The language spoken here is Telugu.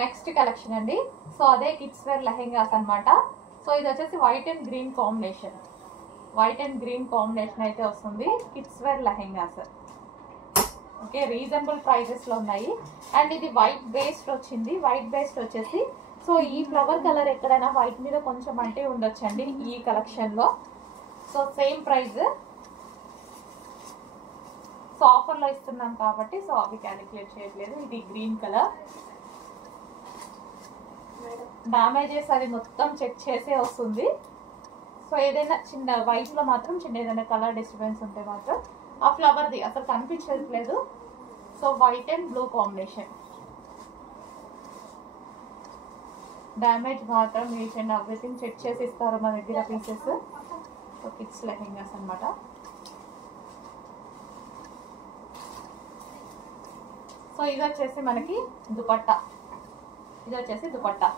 నెక్స్ట్ కలెక్షన్ అండి. సో అదే కిడ్స్ వేర్ లెహెంగాస్ అన్నమాట. సో ఇది వచ్చేసి white and green combination, white and green combination అయితే వస్తుంది. Kids wear lehengas okay, reasonable prices లో ఉన్నాయి. అండ్ ఇది వైట్ బేస్డ్ వచ్చింది. వైట్ బేస్డ్ వచ్చేసి సో ఈ ఫ్లవర్ కలర్ ఎక్కడైనా వైట్ మీద కొంచెం అంటే ఉండొచ్చండి ఈ కలెక్షన్ లో. So same price. So offer లో ఇస్తున్నాం కాబట్టి సో అవి క్యాలిక్యులేట్ చేయట్లేదు. ఇది గ్రీన్ కలర్. డామేజెస్ అది మొత్తం చెక్ చేసే వస్తుంది. సో ఏదైనా చిన్న వైట్ లో మాత్రం చిన్న ఏదైనా కలర్ డిస్టర్బెన్స్ ఉంటే మాత్రం ఆ ఫ్లవర్ది అసలు కనిపించట్లేదు. So white and blue combination. Damage మాత్రం ఈచ్ అండ్ ఎవ్రీథింగ్ చెక్ చేసి ఇస్తారు మన దగ్గర పీసెస్. సో కిడ్స్ లెహెంగాస్ అనమాట. సో ఇది వచ్చేసి మనకి దుపట్టా. ఇది వచ్చేసి దుపట్టా.